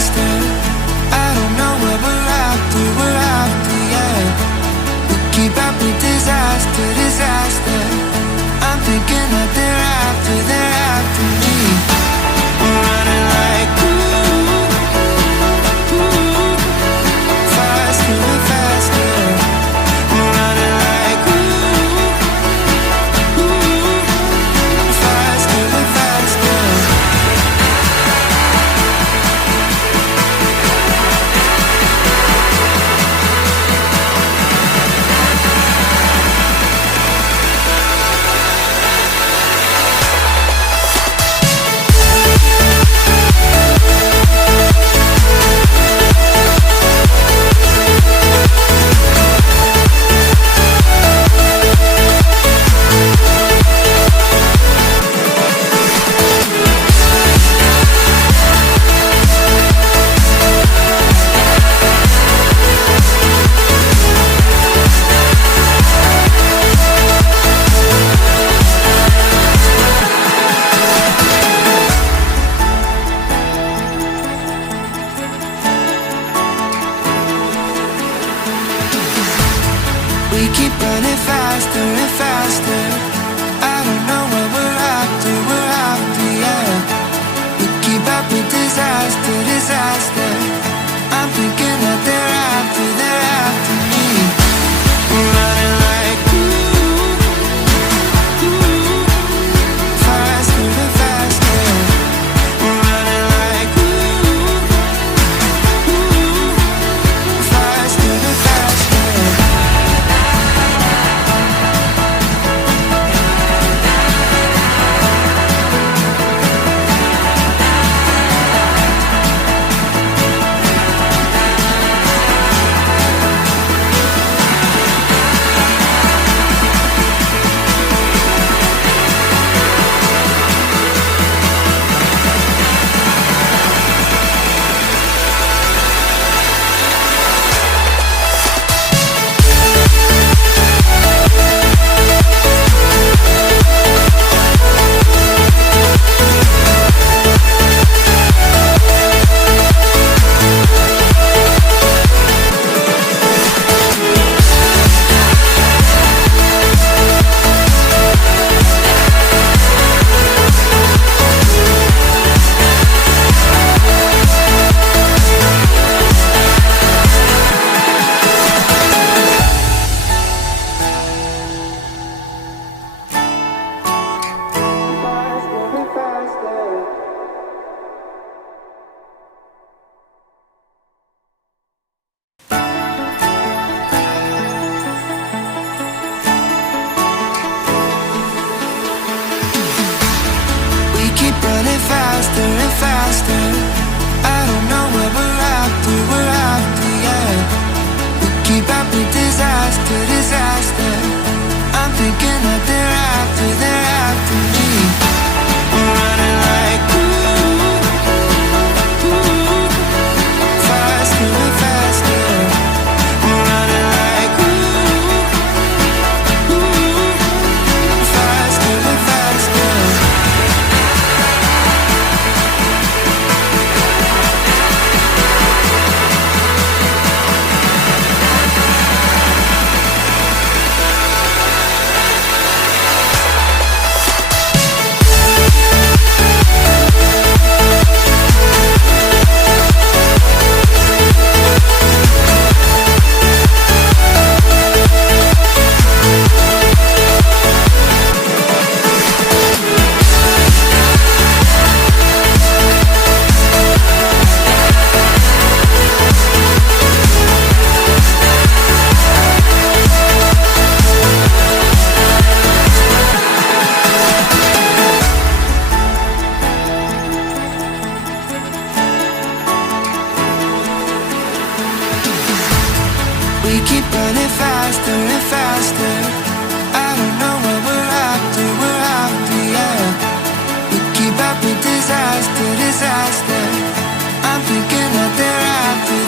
faster. I don't know what we're after, yeah. We keep up with disaster, disaster. I'm thinking that they're after me. We're running like faster and faster. We're running like faster and faster. We keep running faster and faster. I don't know what we're after, yeah. We keep up with disaster, disaster. I'm thinking that they're after me. We're running like faster and faster. We're running like faster and faster. Keep running faster and faster. I don't know what we're after, yeah. We keep up with disaster, disaster. I'm thinking that they're after me. We're running like faster and faster. We're running like faster and faster. We keep running faster and faster. I don't know what we're after, yeah. We keep up with disaster, disaster. I'm thinking that they're after